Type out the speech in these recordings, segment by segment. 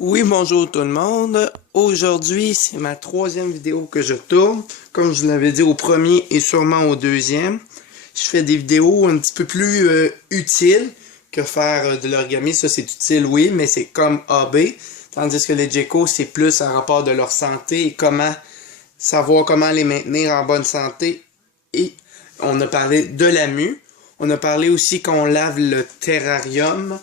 Oui, bonjour tout le monde. Aujourd'hui, c'est ma troisième vidéo que je tourne. Comme je vous l'avais dit au premier et sûrement au deuxième, je fais des vidéos un petit peu plus utiles que faire de l'origami. Ça, c'est utile, oui, mais c'est comme AB. Tandis que les geckos, c'est plus en rapport de leur santé et comment savoir comment les maintenir en bonne santé. Et on a parlé de la mue. On a parlé aussi qu'on lave le terrarium.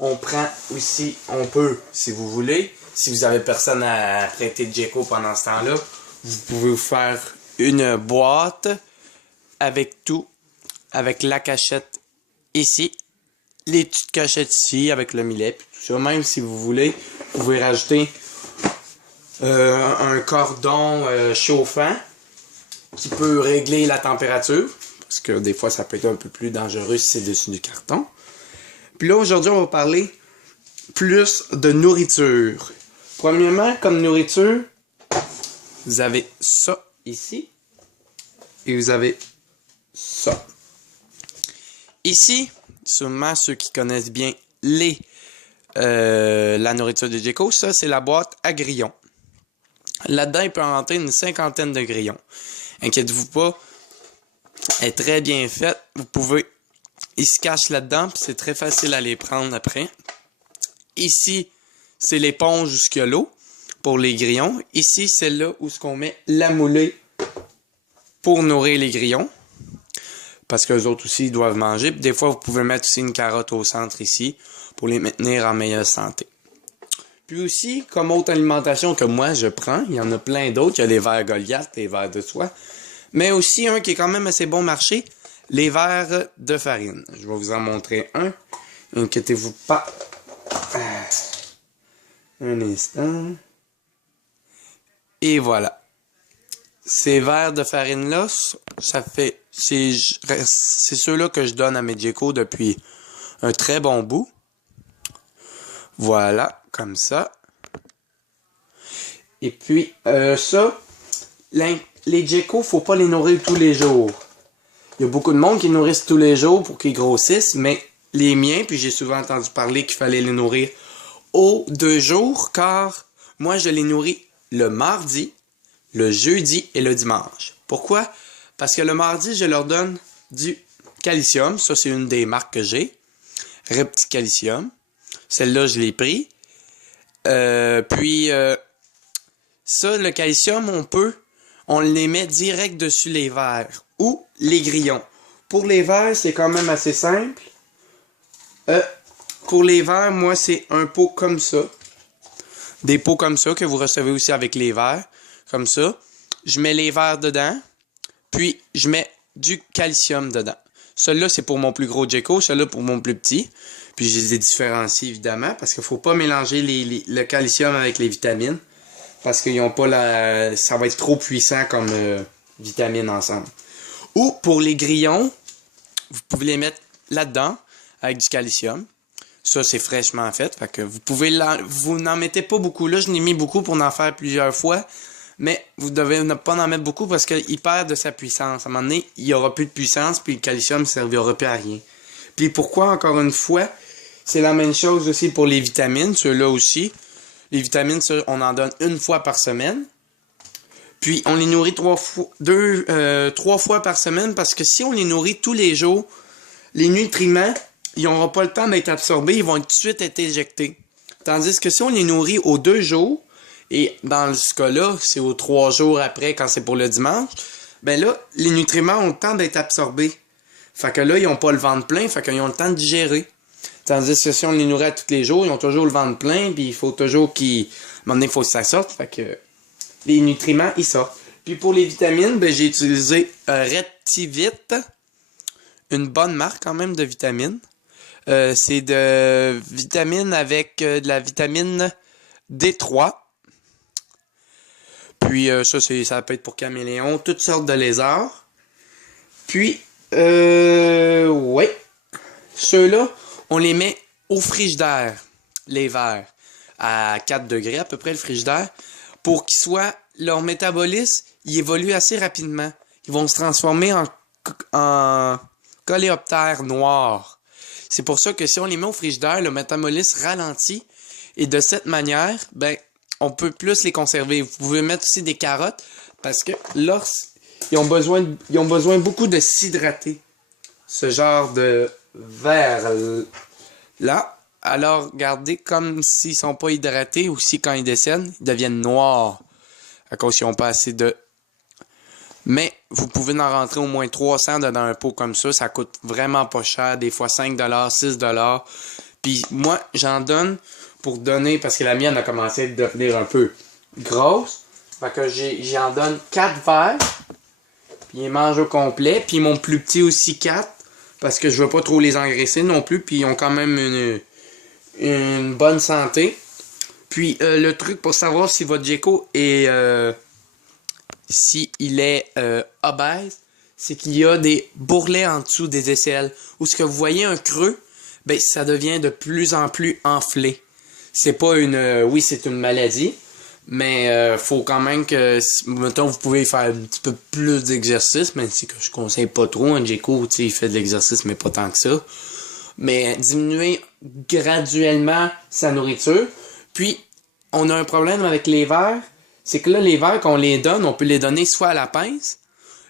On prend aussi, on peut, si vous voulez, si vous avez personne à prêter de gecko pendant ce temps-là, vous pouvez vous faire une boîte avec tout, avec la cachette ici, les petites cachettes ici avec le millet, puis tout ça. Même si vous voulez, vous pouvez rajouter un cordon chauffant qui peut régler la température, parce que des fois ça peut être un peu plus dangereux si c'est dessus du carton. Puis là, aujourd'hui, on va parler plus de nourriture. Premièrement, comme nourriture, vous avez ça ici. Et vous avez ça. Ici, sûrement ceux qui connaissent bien la nourriture de gecko, ça, c'est la boîte à grillons. Là-dedans, il peut en rentrer une cinquantaine de grillons. Inquiétez-vous pas, elle est très bien faite. Vous pouvez... Ils se cachent là-dedans, puis c'est très facile à les prendre après. Ici, c'est l'éponge jusqu'à l'eau pour les grillons. Ici, c'est là où ce qu'on met la moulée pour nourrir les grillons. Parce qu'eux autres aussi, ils doivent manger. Puis des fois, vous pouvez mettre aussi une carotte au centre ici pour les maintenir en meilleure santé. Puis aussi, comme autre alimentation que moi, je prends, il y en a plein d'autres. Il y a les vers Goliath, les vers de soie. Mais aussi, un qui est quand même assez bon marché, les vers de farine. Je vais vous en montrer un. Inquiétez-vous pas. Un instant. Et voilà. Ces vers de farine-là, ça fait... C'est ceux-là que je donne à mes geckos depuis un très bon bout. Voilà, comme ça. Et puis, ça, les geckos, faut pas les nourrir tous les jours. Il y a beaucoup de monde qui nourrissent tous les jours pour qu'ils grossissent, mais les miens, puis j'ai souvent entendu parler qu'il fallait les nourrir aux 2 jours, car moi je les nourris le mardi, le jeudi et le dimanche. Pourquoi? Parce que le mardi, je leur donne du calcium, ça c'est une des marques que j'ai, Repti Calcium. Celle-là, je l'ai pris. Ça, le calcium, on les met direct dessus les vers ou les grillons. Pour les vers, c'est quand même assez simple. Pour les vers, moi, c'est un pot comme ça. Des pots comme ça que vous recevez aussi avec les vers. Comme ça. Je mets les vers dedans. Puis, je mets du calcium dedans. Celui-là, c'est pour mon plus gros gecko. Celui-là, pour mon plus petit. Puis, je les ai différenciés, évidemment. Parce qu'il ne faut pas mélanger le calcium avec les vitamines. Parce qu'ils n'ont pas la... Ça va être trop puissant comme vitamines ensemble. Ou pour les grillons, vous pouvez les mettre là-dedans avec du calcium. Ça, c'est fraîchement fait. Fait que vous n'en mettez pas beaucoup. Là, je n'ai mis beaucoup pour en faire plusieurs fois. Mais vous devez ne pas en mettre beaucoup parce qu'il perd de sa puissance. À un moment donné, il n'y aura plus de puissance puis le calcium ne servira plus à rien. Puis pourquoi, encore une fois, c'est la même chose aussi pour les vitamines. Ceux-là aussi. Les vitamines, on en donne 1 fois par semaine. Puis, on les nourrit 3 fois par semaine parce que si on les nourrit tous les jours, les nutriments, ils n'auront pas le temps d'être absorbés, ils vont tout de suite être éjectés. Tandis que si on les nourrit aux 2 jours, et dans ce cas-là, c'est aux 3 jours après quand c'est pour le dimanche, ben là, les nutriments ont le temps d'être absorbés. Fait que là, ils n'ont pas le ventre plein, fait qu'ils ont le temps de digérer. Tandis que si on les nourrit à tous les jours, ils ont toujours le ventre plein, puis il faut toujours qu'ils... À un moment donné, il faut que ça sorte, fait que les nutriments, ils sortent. Puis pour les vitamines, ben j'ai utilisé Reptivit, une bonne marque quand même de vitamines. C'est de vitamines avec de la vitamine D3. Puis ça peut être pour caméléon, toutes sortes de lézards. Puis, ouais, ceux-là, on les met au frigidaire, les vers, à 4 degrés à peu près le frigidaire, pour qu'ils soient, leur métabolisme, il évolue assez rapidement. Ils vont se transformer en coléoptères noirs. C'est pour ça que si on les met au frigidaire, le métabolisme ralentit Et de cette manière, ben, on peut plus les conserver. Vous pouvez mettre aussi des carottes parce que ils ont besoin beaucoup de s'hydrater. Ce genre de verre là. Alors, regardez comme s'ils sont pas hydratés ou si quand ils descendent, ils deviennent noirs à cause qu'ils n'ont pas assez de... Mais vous pouvez en rentrer au moins 300 dans un pot comme ça. Ça coûte vraiment pas cher. Des fois 5 $, 6 $. Puis moi, j'en donne pour donner, parce que la mienne a commencé à devenir un peu grosse. Fait que j'en donne 4 verres. Puis ils mangent au complet. Puis mon plus petit aussi 4. Parce que je veux pas trop les engraisser non plus. Puis ils ont quand même une bonne santé. Puis le truc pour savoir si votre gecko est... s'il est obèse, c'est qu'il y a des bourrelets en dessous des aisselles. Ou ce que vous voyez un creux, ben ça devient de plus en plus enflé. C'est pas oui, c'est une maladie, mais faut quand même que, mettons, vous pouvez faire un petit peu plus d'exercice, même si que je conseille pas trop. Un gecko, tu sais, il fait de l'exercice, mais pas tant que ça. Mais diminuer graduellement sa nourriture. Puis, on a un problème avec les vers. C'est que là, les vers qu'on les donne, on peut les donner soit à la pince.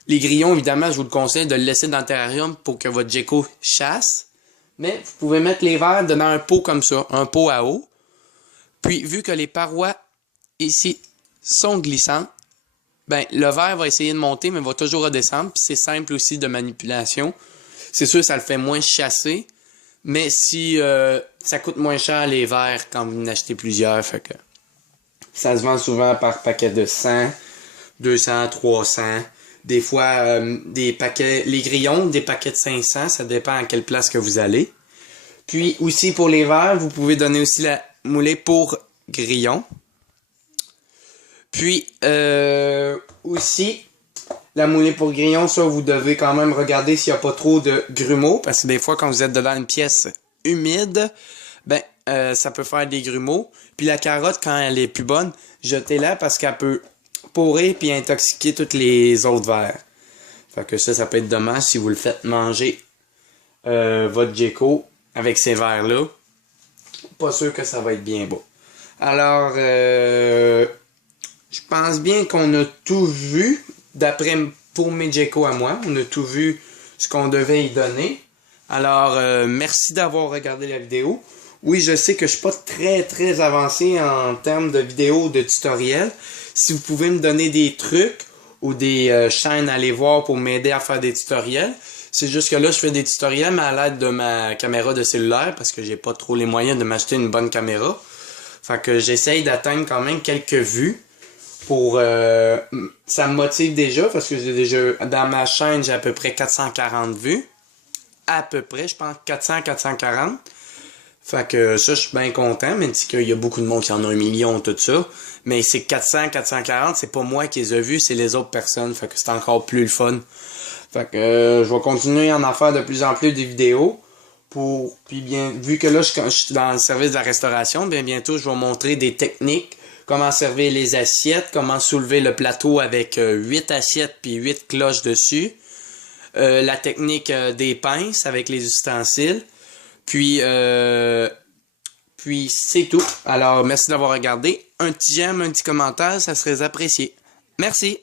Les grillons, évidemment, je vous le conseille de le laisser dans le terrarium pour que votre gecko chasse. Mais vous pouvez mettre les vers dans un pot comme ça, un pot à eau. Puis, vu que les parois ici sont glissantes, ben le ver va essayer de monter, mais va toujours redescendre. Puis c'est simple aussi de manipulation. C'est sûr, ça le fait moins chasser. Mais si ça coûte moins cher les vers quand vous en achetez plusieurs, fait que ça se vend souvent par paquet de 100, 200, 300. Des fois, des paquets, les grillons, des paquets de 500, ça dépend à quelle place que vous allez. Puis aussi pour les vers, vous pouvez donner aussi la moulée pour grillon. Puis aussi, la moulée pour grillon, ça, vous devez quand même regarder s'il n'y a pas trop de grumeaux. Parce que des fois, quand vous êtes dans une pièce humide, ben ça peut faire des grumeaux. Puis la carotte, quand elle est plus bonne, jetez-la parce qu'elle peut pourrir puis intoxiquer toutes les autres vers. Fait que ça peut être dommage si vous le faites manger votre gecko avec ces vers-là. Pas sûr que ça va être bien beau. Alors, je pense bien qu'on a tout vu. Pour mes geckos à moi, on a tout vu ce qu'on devait y donner. Alors, merci d'avoir regardé la vidéo. Oui, je sais que je suis pas très avancé en termes de vidéos, de tutoriels. Si vous pouvez me donner des trucs ou des chaînes à aller voir pour m'aider à faire des tutoriels. C'est juste que là, je fais des tutoriels, mais à l'aide de ma caméra de cellulaire parce que j'ai pas trop les moyens de m'acheter une bonne caméra. Fait que j'essaye d'atteindre quand même quelques vues. Pour ça me motive déjà parce que j'ai déjà dans ma chaîne j'ai à peu près 440 vues. À peu près, je pense 440. Fait que ça, je suis bien content, même si qu'il y a beaucoup de monde qui en a 1 million, tout ça. Mais c'est 440, c'est pas moi qui les ai vus, c'est les autres personnes. Fait que c'est encore plus le fun. Fait que je vais continuer à en faire de plus en plus des vidéos. Puis bien, vu que là, je suis dans le service de la restauration, bien bientôt, je vais montrer des techniques. Comment servir les assiettes, comment soulever le plateau avec 8 assiettes puis 8 cloches dessus. La technique des pinces avec les ustensiles. Puis c'est tout. Alors, merci d'avoir regardé. Un petit j'aime, un petit commentaire, ça serait apprécié. Merci!